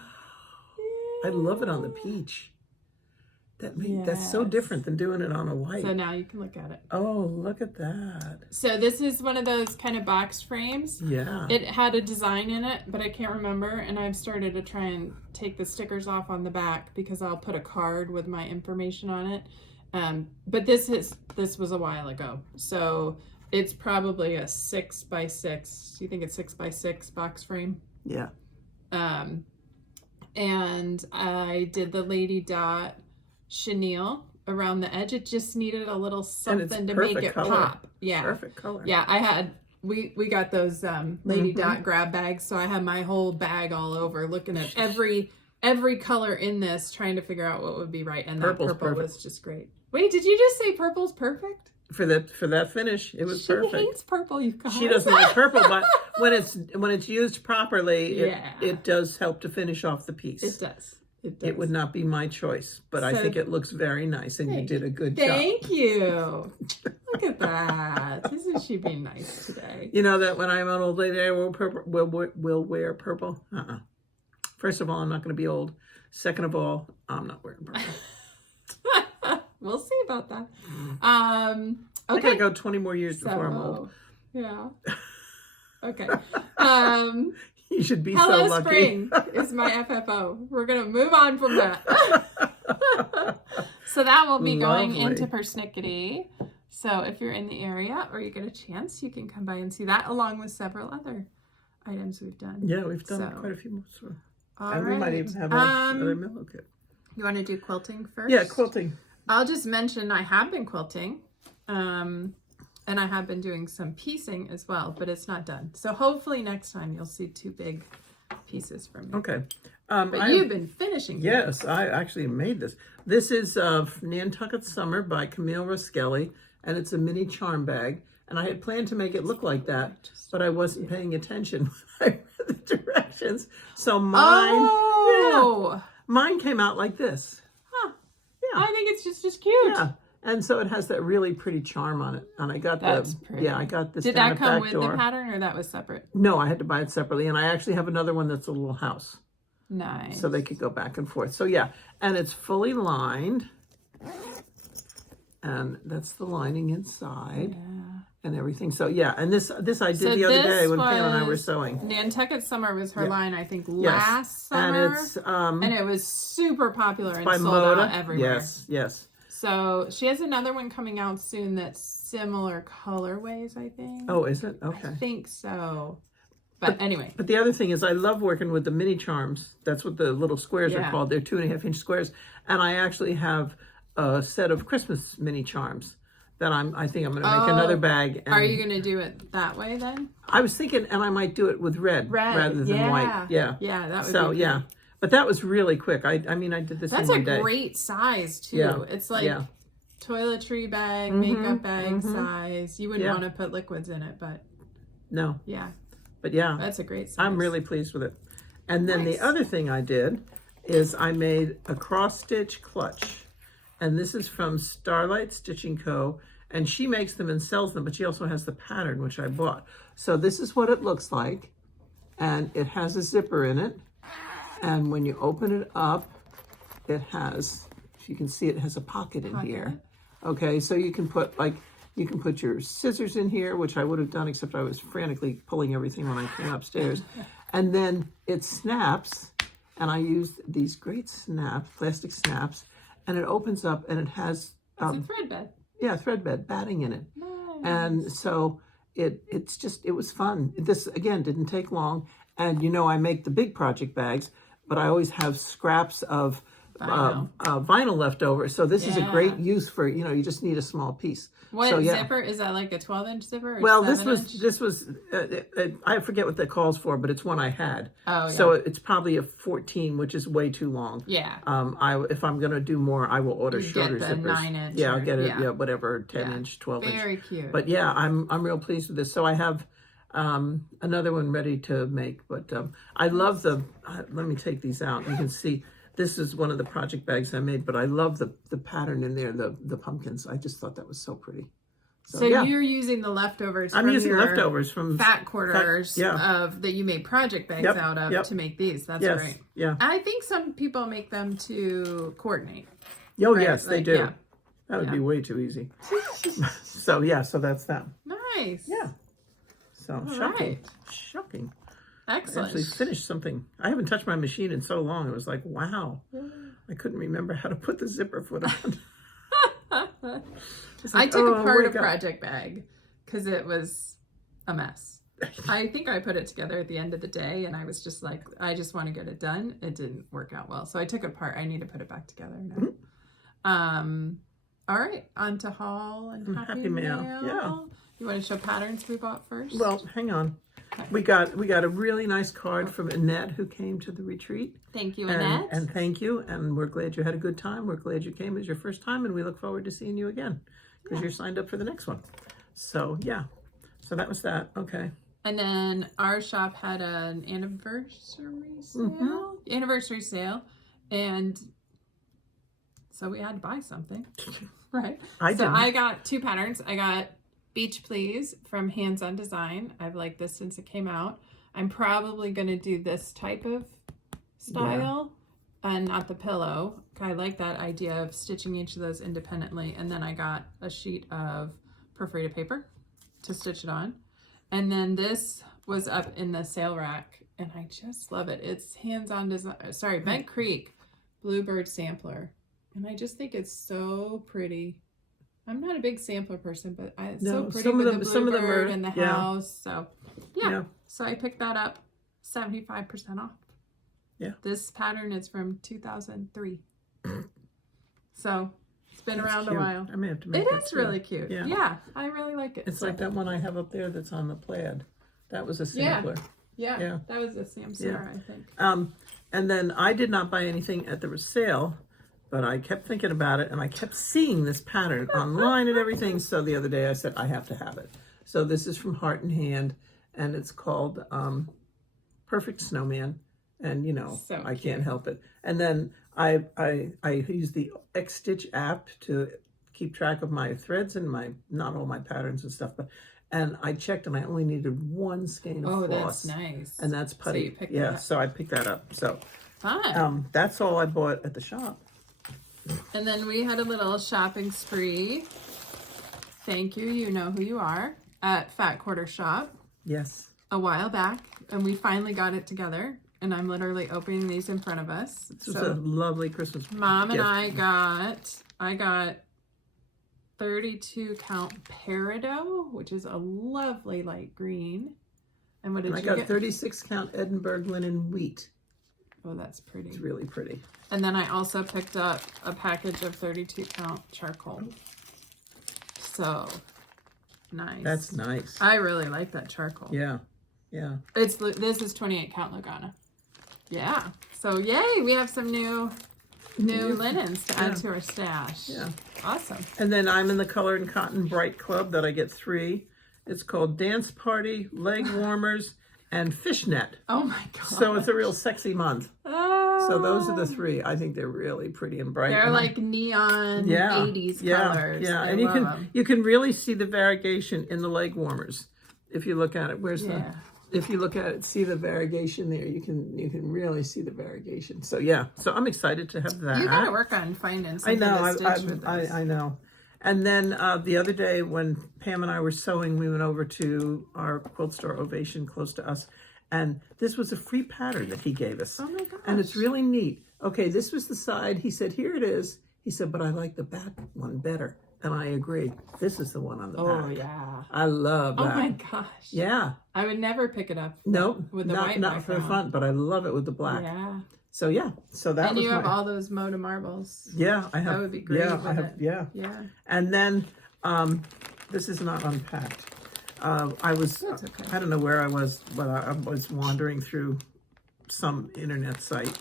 Yeah. I love it on the peach. That's so different than doing it on a white. So now you can look at it. Oh, look at that. So this is one of those kind of boxed frames. Yeah. It had a design in it, but I can't remember. And I've started to try and take the stickers off on the back because I'll put a card with my information on it. But this was a while ago. So it's probably a 6x6. Do you think it's 6x6 box frame? Yeah. And I did the lady dot chenille around the edge. It just needed a little something to make it pop. Yeah. Perfect color. Yeah, we got those lady dot grab bags, so I had my whole bag all over looking at every color in this, trying to figure out what would be right. And that purple was just great. Wait, did you just say purple's perfect? For that finish, it was perfect. She hates purple, you guys. She doesn't like purple, but when it's used properly, it does help to finish off the piece. It does. It does. It would not be my choice, but I think it looks very nice, and you did a good job. Thank you. Look at that. Isn't she being nice today? You know that when I'm an old lady, I will wear purple. First of all, I'm not going to be old. Second of all, I'm not wearing purple. We'll see about that. Okay. I gotta go 20 more years before I'm old. Yeah. Okay. You should be Hello so lucky. Spring is my FFO. We're gonna move on from that. So that will be going into persnickety. So if you're in the area or you get a chance, you can come by and see that along with several other items we've done. Yeah, we've done quite a few more. So. And we might even have another Milo kit. You want to do quilting first? Yeah, quilting. I'll just mention I have been quilting. And I have been doing some piecing as well, but it's not done. So hopefully next time you'll see 2 big pieces from me. Okay. But you've been finishing. Yes, I actually made this. This is Nantucket Summer by Camille Roskelly, and it's a mini charm bag. And I had planned to make it look like that, but I wasn't paying attention when I read the directions. So mine came out like this. Huh. Yeah. I think it's just cute. Yeah. And so it has that really pretty charm on it. And I got pretty. I got this. Did that come with the pattern or that was separate? No, I had to buy it separately. And I actually have another one that's a little house. Nice. So they could go back and forth. So yeah, and it's fully lined. And that's the lining inside and everything. So yeah, and this I did the other day when Pam and I were sewing. Nantucket Summer was her line, I think, last summer. And it's and it was super popular and sold out everywhere. Yes. So she has another one coming out soon that's similar colorways, I think. Oh, is it? Okay. I think so. But anyway. But the other thing is I love working with the mini charms. That's what the little squares are called. They're 2.5-inch squares. And I actually have a set of Christmas mini charms that I think I'm going to make another bag. And are you going to do it that way then? I was thinking, and I might do it with red rather than white. Yeah. Yeah, that would so be yeah. But that was really quick. I mean, I did this That's in one day. a great size too. Yeah. It's like toiletry bag, makeup bag size. You wouldn't want to put liquids in it, but no. Yeah. But yeah. That's a great size. I'm really pleased with it. And then the other thing I did is I made a cross stitch clutch. And this is from Starlight Stitching Co. And she makes them and sells them, but she also has the pattern, which I bought. So this is what it looks like. And it has a zipper in it. And when you open it up, it has, if you can see, it has a pocket in here. Okay, so you can put you can put your scissors in here, which I would have done, except I was frantically pulling everything when I came upstairs. And then it snaps, and I used these great plastic snaps, and it opens up, and it has it's a thread bed. Yeah, thread bed batting in it. Nice. And so it was fun. This again didn't take long, and I make the big project bags, but I always have scraps of vinyl left over. So this is a great use for, you just need a small piece. What zipper? Is that like a 12-inch zipper? Or well, this was I forget what that calls for, but it's one I had. Oh, yeah. So it's probably a 14, which is way too long. Yeah. If I'm going to do more, I will order shorter get the zippers. 9-inch. Yeah, I'll get it. Yeah, whatever, 10-inch, 12-inch. Very cute. But yeah, I'm real pleased with this. So I have another one ready to make. But I love let me take these out. You can see. This is one of the project bags I made, but I love the pattern in there, the pumpkins. I just thought that was so pretty. So you're using the leftovers. I'm using leftovers from fat quarters that you made project bags out of to make these. That's great. Yeah. I think some people make them to coordinate. Oh yes, they do. Yeah. That would be way too easy. So that's that. Nice. Yeah. So shocking. Excellent. I actually finished something. I haven't touched my machine in so long. It was like, wow. I couldn't remember how to put the zipper foot on. I took apart a project bag because it was a mess. I think I put it together at the end of the day, and I was just like, I just want to get it done. It didn't work out well. So I took it apart. I need to put it back together now. All right. On to haul and happy mail. Yeah. You want to show patterns we bought first? Well, hang on. Okay. We got a really nice card from Annette, who came to the retreat. Thank you, Annette. And thank you. And we're glad you had a good time. We're glad you came as your first time, and we look forward to seeing you again because you're signed up for the next one. So yeah. So that was that. Okay. And then our shop had an anniversary sale. And so we had to buy something. Right. I got 2 patterns. I got Beach Please from Hands On Design. I've liked this since it came out. I'm probably going to do this type of style and not the pillow. I like that idea of stitching each of those independently. And then I got a sheet of perforated paper to stitch it on. And then this was up in the sale rack and I just love it. It's Hands On Design, Bent Creek Bluebird Sampler. And I just think it's so pretty. I'm not a big sampler person, but it's so pretty with the bluebird and the house. So, So I picked that up, 75% off. Yeah. This pattern is from 2003. So it's been around a while. I may have to make it. It is really cute. Yeah, I really like it. It's like that one I have up there that's on the plaid. That was a sampler. Yeah. That was a sampler, I think. And then I did not buy anything at the sale. But I kept thinking about it, and I kept seeing this pattern online and everything. So the other day I said, I have to have it. So this is from Heart and Hand, and it's called Perfect Snowman. And, so I can't help it. And then I use the X-Stitch app to keep track of my threads and not all my patterns and stuff. And I checked, and I only needed 1 skein of floss. Oh, that's nice. And that's putty. So you picked that up. So I picked that up. So that's all I bought at the shop. And then we had a little shopping spree. Thank you. You know who you are at Fat Quarter Shop. Yes. A while back, and we finally got it together. And I'm literally opening these in front of us. This is a lovely Christmas Mom gift. And I got 32 count peridot, which is a lovely light green. And what did you get? I got 36 count Edinburgh linen wheat. Oh, that's pretty. It's really pretty. And then I also picked up a package of 32 count charcoal. So nice. That's nice. I really like that charcoal. Yeah. Yeah. This is 28 count Lugana. Yeah. So yay, we have some new linens to add to our stash. Yeah. Awesome. And then I'm in the Color and Cotton Bright Club that I get 3. It's called Dance Party, Leg Warmers, and Fishnet. Oh my god. So it's a real sexy month. Oh. So those are the 3. I think they're really pretty and bright. They're like neon 80s colors. Yeah, I and love you can really see the variegation in the leg warmers if you look at it. If you look at it, see the variegation there. You can really see the variegation. So yeah, so I'm excited to have that. You gotta work on finding something to stitch with this. I know. And then the other day when Pam and I were sewing, we went over to our quilt store Ovation close to us, and this was a free pattern that he gave us. Oh my gosh. And it's really neat. Okay, this was the side. He said, here it is. He said, but I like the back one better. And I agree. This is the one on the back. Oh yeah. I love that. Oh my gosh. Yeah. I would never pick it up. No, with the white not for the front, but I love it with the black. Yeah. So yeah, so that and was you have all those Moda marbles. Yeah, I have. That would be great. Yeah, with I have. it. Yeah. Yeah. And then this is not unpacked. I was. That's okay. I don't know where I was, but I was wandering through some internet site.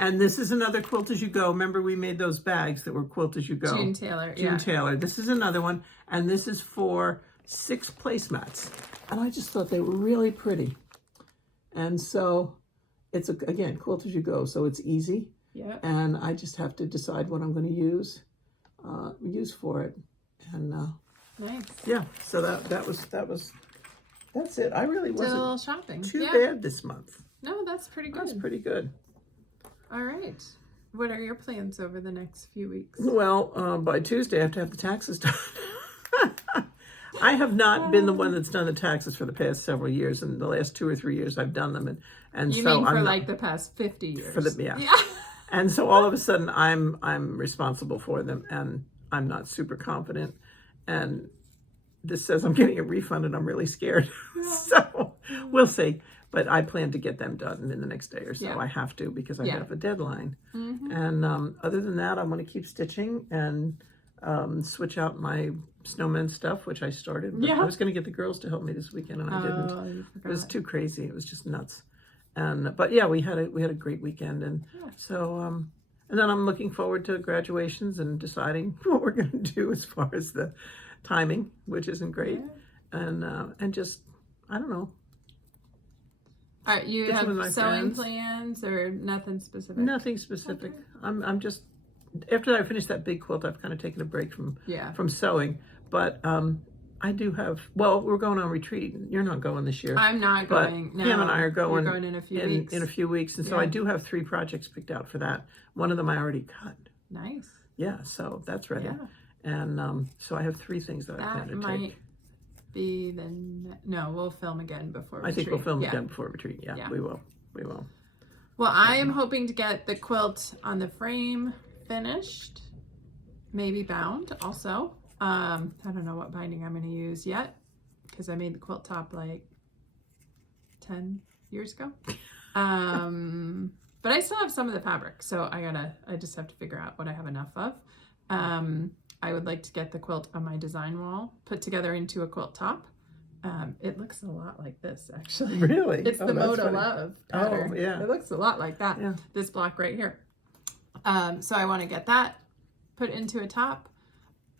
And this is another Quilt As You Go. Remember we made those bags that were Quilt As You Go. June Taylor. June Taylor. This is another one, and this is for 6 placemats. And I just thought they were really pretty. And so it's again Quilt As You Go, so it's easy. Yeah. And I just have to decide what I'm going to use for it. And nice. yeah, so that's it. I really Did a little wasn't shopping. too bad this month. No, that's pretty good. That's pretty good. All right. What are your plans over the next few weeks? Well, by Tuesday I have to have the taxes done. I have not been the one that's done the taxes for the past several years, and the last 2 or 3 years I've done them, and You so mean for I'm like the past 50 years? for the yeah. And so all of a sudden I'm responsible for them, and I'm not super confident, and this says I'm getting a refund, and I'm really scared. So we'll see. But I plan to get them done in the next day or so. Yeah. I have to because I have a deadline. Mm-hmm. And other than that, I'm going to keep stitching and switch out my snowman stuff, which I started. But I was going to get the girls to help me this weekend, and I didn't. It was too crazy. It was just nuts. And but yeah, we had a great weekend, and so and then I'm looking forward to graduations and deciding what we're going to do as far as the timing, which isn't great, and just I don't know. All right, you Just have with my sewing friends. plans or nothing specific? Nothing specific. Okay. I'm just after I finish that big quilt, I've kind of taken a break from sewing, but I do have. Well, we're going on retreat. You're not going this year. I'm not going. No, Pam and I are going. You're going in a few weeks. In a few weeks, and so I do have 3 projects picked out for that. One of them I already cut. Nice. Yeah, so that's ready. Yeah. And so I have 3 things that I plan to take. Be then no, we'll film again before retreat. I think we'll film again before retreat. Yeah, we will. Well, I am hoping to get the quilt on the frame finished, maybe bound also. I don't know what binding I'm going to use yet because I made the quilt top like 10 years ago. But I still have some of the fabric, so I just have to figure out what I have enough of. I would like to get the quilt on my design wall put together into a quilt top. It looks a lot like this, actually. Really? It's the Moda Love pattern. Oh, yeah. It looks a lot like that. Yeah. This block right here. So I want to get that put into a top.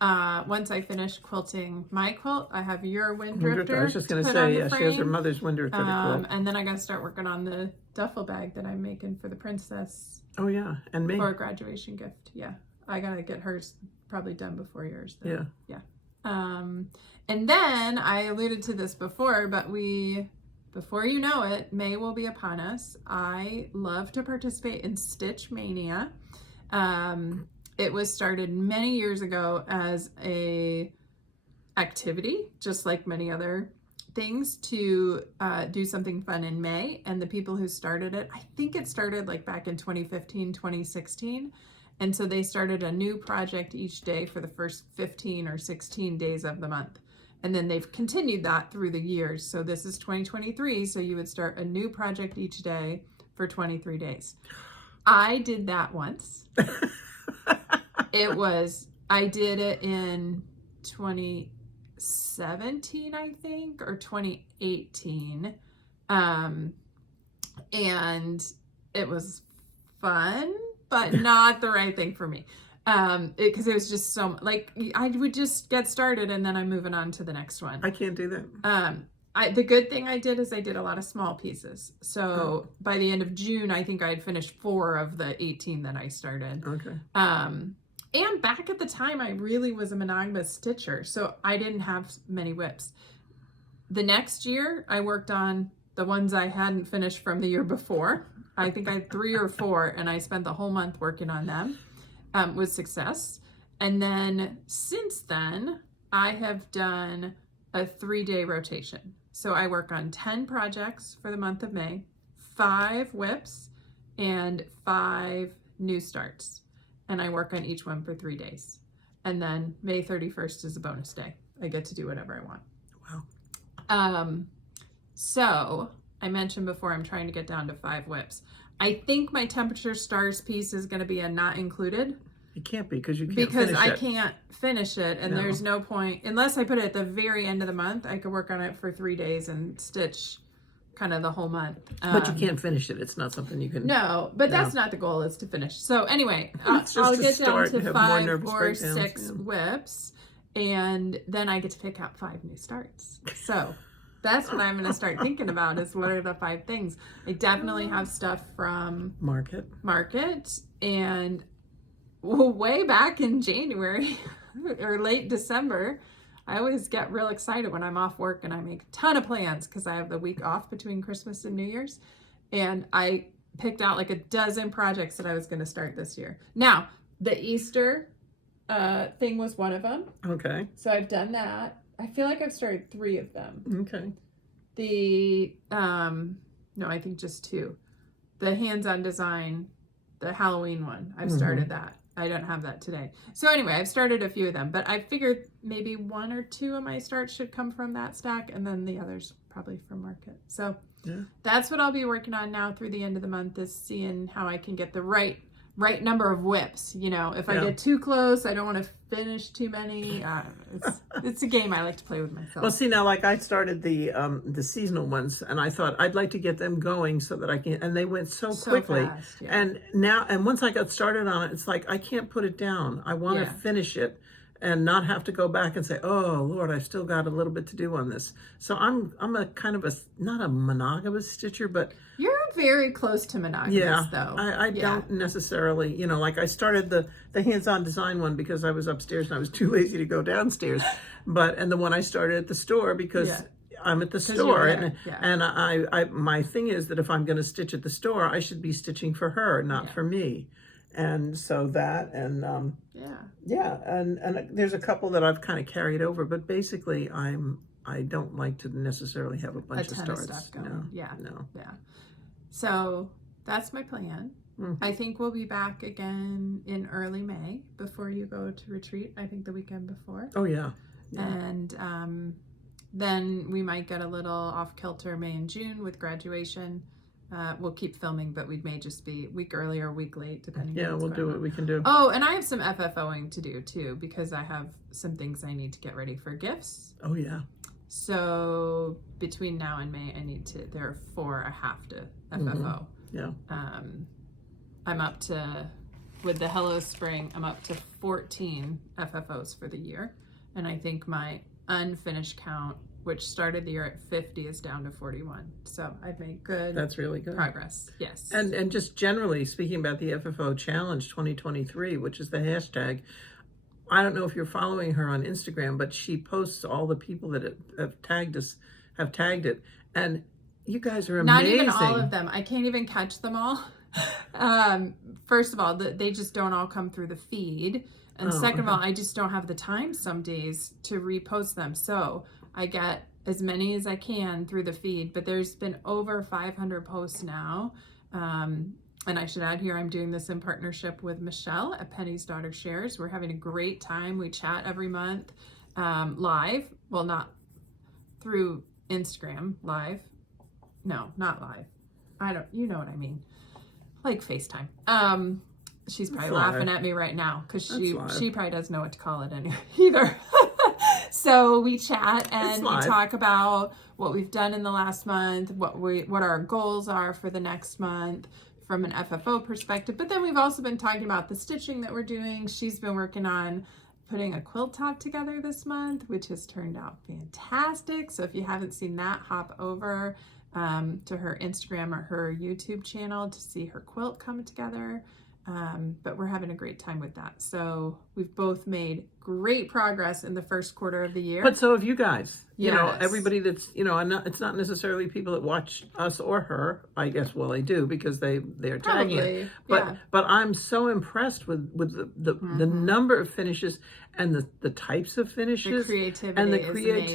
Once I finish quilting my quilt, I have your wind drifter. I was just going to say, she has her mother's wind drifter quilt. And then I got to start working on the duffel bag that I'm making for the princess. Oh, yeah. And me. For a graduation gift. Yeah. I got to get hers probably done before yours. Though. Yeah. And then I alluded to this before, but before you know it, May will be upon us. I love to participate in Stitch Mania. It was started many years ago as a activity, just like many other things, to do something fun in May. And the people who started it, I think it started like back in 2015, 2016. And so they started a new project each day for the first 15 or 16 days of the month. And then they've continued that through the years. So this is 2023. So you would start a new project each day for 23 days. I did that once. I did it in 2017, I think, or 2018. And it was fun, but not the right thing for me. Because it was just so, like, I would just get started and then I'm moving on to the next one. I can't do that. The good thing I did is I did a lot of small pieces. So by the end of June, I think I had finished 4 of the 18 that I started. Okay. And back at the time, I really was a monogamous stitcher, so I didn't have many whips. The next year, I worked on the ones I hadn't finished from the year before. I think I had 3 or 4, and I spent the whole month working on them with success. And then since then, I have done a 3-day rotation. So I work on 10 projects for the month of May, 5 whips, and 5 new starts. And I work on each one for 3 days. And then May 31st is a bonus day. I get to do whatever I want. Wow. So I mentioned before I'm trying to get down to 5 whips. I think my temperature stars piece is going to be a not included. It can't be because you can't because finish I it. can't finish it, and No. there's no point unless I put it at the very end of the month. I could work on it for 3 days and stitch kind of the whole month. But you can't finish it. It's not something you can. No, but that's not the goal, is to finish. So anyway, It's just I'll to get down start and to have more 5 nervous or breakdowns, 6 yeah. whips, and then I get to pick out 5 new starts. So that's what I'm going to start thinking about, is what are the 5 things. I definitely have stuff from Market. and way back in January or late December, I always get real excited when I'm off work and I make a ton of plans because I have the week off between Christmas and New Year's. And I picked out like a dozen projects that I was going to start this year. Now, the Easter thing was one of them. Okay. So I've done that. I feel like I've started 3 of them. Okay. No, I think just 2. The hands-on design, the Halloween one, I've started that. I don't have that today. So anyway, I've started a few of them, but I figured maybe 1 or 2 of my starts should come from that stack, and then the others probably from Market. So that's what I'll be working on now through the end of the month, is seeing how I can get the right number of whips. You know, if I get too close, I don't want to finish too many. It's a game I like to play with myself. Well, see, now, like, I started the seasonal ones, and I thought I'd like to get them going so that I can, and they went so quickly. Fast, And once I got started on it, it's like I can't put it down. I want to finish it and not have to go back and say, "Oh Lord, I've still got a little bit to do on this." So I'm a kind of not a monogamous stitcher, but you're very close to monogamous, though. I don't necessarily, like I started the hands-on design one because I was upstairs and I was too lazy to go downstairs, and the one I started at the store because I'm at the store, and I my thing is that if I'm going to stitch at the store, I should be stitching for her, not for me. And so that, and and there's a couple that I've kind of carried over, but basically I don't like to necessarily have a bunch of starts. Stuff going. No. So that's my plan. I think we'll be back again in early May before you go to retreat. I think the weekend before. Oh yeah. And then we might get a little off kilter May and June with graduation. We'll keep filming, but we may just be a week early or a week late, depending on what's we'll do going what on. we can do. Oh, and I have some FFOing to do too, because I have some things I need to get ready for gifts. Oh yeah. So between now and May, there are 4 I have to FFO. Yeah. I'm up to, with the Hello Spring, I'm up to 14 FFOs for the year. And I think my unfinished count, which started the year at 50, is down to 41. So I've made That's really good progress. Yes. And just generally speaking about the FFO Challenge 2023, which is the hashtag, I don't know if you're following her on Instagram, but she posts all the people that have tagged it, and you guys are amazing. Not even all of them. I can't even catch them all. First of all, they just don't all come through the feed. And second of all, I just don't have the time some days to repost them. So I get as many as I can through the feed, but there's been over 500 posts now. And I should add here, I'm doing this in partnership with Michelle at Penny's Daughter Shares. We're having a great time. We chat every month live. Well, not through Instagram live. No, not live. you know what I mean. Like FaceTime. She's probably That's laughing live. at me right now because That's live. she probably doesn't know what to call it either. So we chat and we talk about what we've done in the last month, what our goals are for the next month from an FFO perspective. But then we've also been talking about the stitching that we're doing. She's been working on putting a quilt top together this month, which has turned out fantastic. So if you haven't seen that, hop over to her Instagram or her YouTube channel to see her quilt come together. But we're having a great time with that. So we've both made great progress in the first quarter of the year. But so have you guys. You know, Yes. everybody that's, you know, it's not necessarily people that watch us or her. I guess, well, they do because they're tagging it. Probably, But I'm so impressed with the number of finishes and the types of finishes. The creativity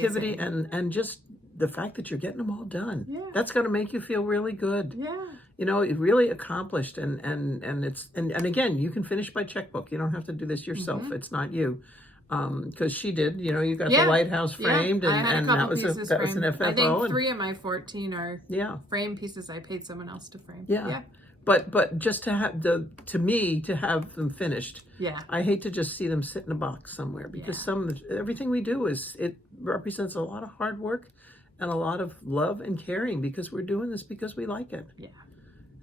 is amazing. and just the fact that you're getting them all done. Yeah. That's going to make you feel really good. Yeah. You know, it really accomplished, and again, you can finish by checkbook. You don't have to do this yourself. It's not you, because she did. You know, you got the lighthouse framed, and that was an FFO. I think 3 of my 14 are frame pieces. I paid someone else to frame. Yeah. But just to have to have them finished. Yeah. I hate to just see them sit in a box somewhere because everything we do it represents a lot of hard work and a lot of love and caring because we're doing this because we like it. Yeah.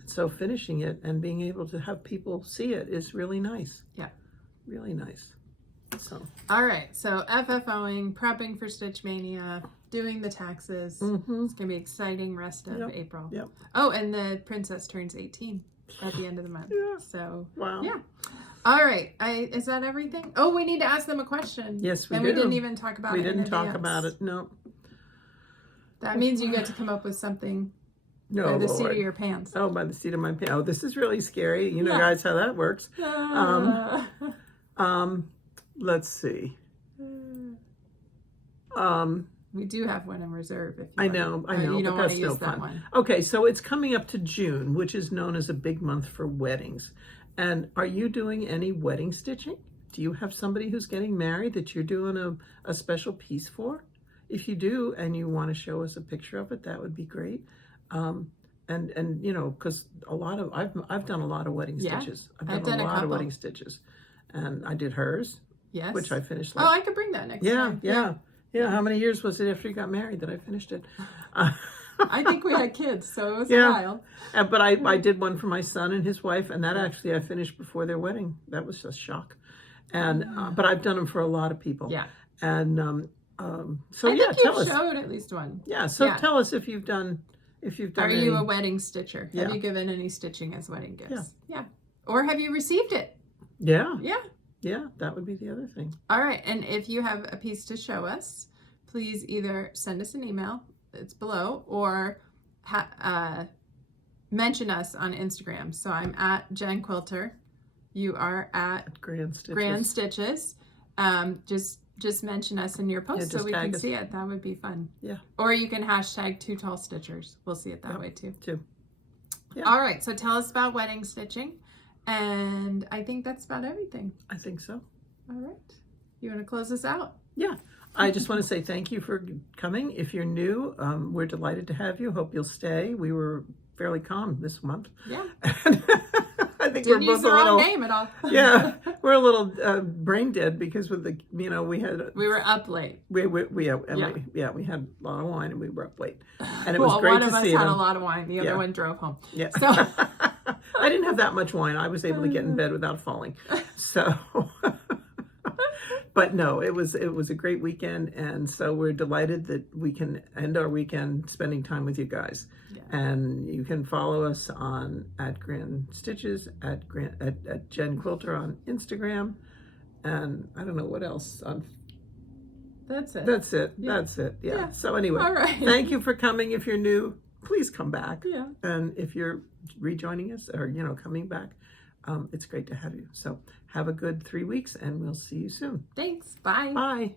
So finishing it and being able to have people see it is really nice. Yeah. Really nice. So. All right. So FFOing, prepping for Stitch Mania, doing the taxes. It's going to be exciting rest of April. Yep. Oh, and the princess turns 18 at the end of the month. Yeah. So, wow. Yeah. All right. Is that everything? Oh, we need to ask them a question. Yes, we do. And we didn't even talk about it. We didn't talk about it. No. That means you get to come up with something. No, by the seat of your pants. Oh, by the seat of my pants. Oh, this is really scary. You know, guys, how that works. Let's see. We do have one in reserve. If you I know, you don't but that's want to use still that fun. one. Okay, so it's coming up to June, which is known as a big month for weddings. And are you doing any wedding stitching? Do you have somebody who's getting married that you're doing a special piece for? If you do, and you want to show us a picture of it, that would be great. And you know, because I've done a lot of wedding stitches. I've done a lot of wedding stitches, and I did hers, which I finished. I could bring that next time. Yeah. How many years was it after you got married that I finished it? I think we had kids, so it was a while. But I did one for my son and his wife, and that actually I finished before their wedding. That was just shock. And but I've done them for a lot of people. Yeah. And so I think tell us. Showed at least one. Yeah. So tell us if you've done. Are you a wedding stitcher? Have you given any stitching as wedding gifts? Yeah. Or have you received it? Yeah. Yeah. Yeah, that would be the other thing. All right. And if you have a piece to show us, please either send us an email, it's below, or mention us on Instagram. So I'm at Jen Quilter. You are at Grand Stitches. Grand Stitches. Just mention us in your post so we can see it. That would be fun. Yeah. Or you can hashtag 2 Tall Stitchers. We'll see it that way too. Yeah. All right. So tell us about wedding stitching. And I think that's about everything. I think so. All right. You want to close us out? Yeah. I just want to say thank you for coming. If you're new, we're delighted to have you. Hope you'll stay. We were fairly calm this month. Yeah. I think Didn't use the wrong name at all. Yeah, we're a little brain dead because with the we were up late. We had a lot of wine and we were up late, and it was great one to of us see had them. a lot of wine. The other one drove home. Yeah. So I didn't have that much wine. I was able to get in bed without falling. So. But no, it was a great weekend, and so we're delighted that we can end our weekend spending time with you guys. Yeah. And you can follow us on at Grand Stitches, at Jen Quilter on Instagram, and I don't know what else. That's it. That's it. Yeah. That's it. Yeah. So anyway, all right. Thank you for coming. If you're new, please come back. Yeah. And if you're rejoining us or coming back. It's great to have you. So have a good 3 weeks and we'll see you soon. Thanks. Bye. Bye.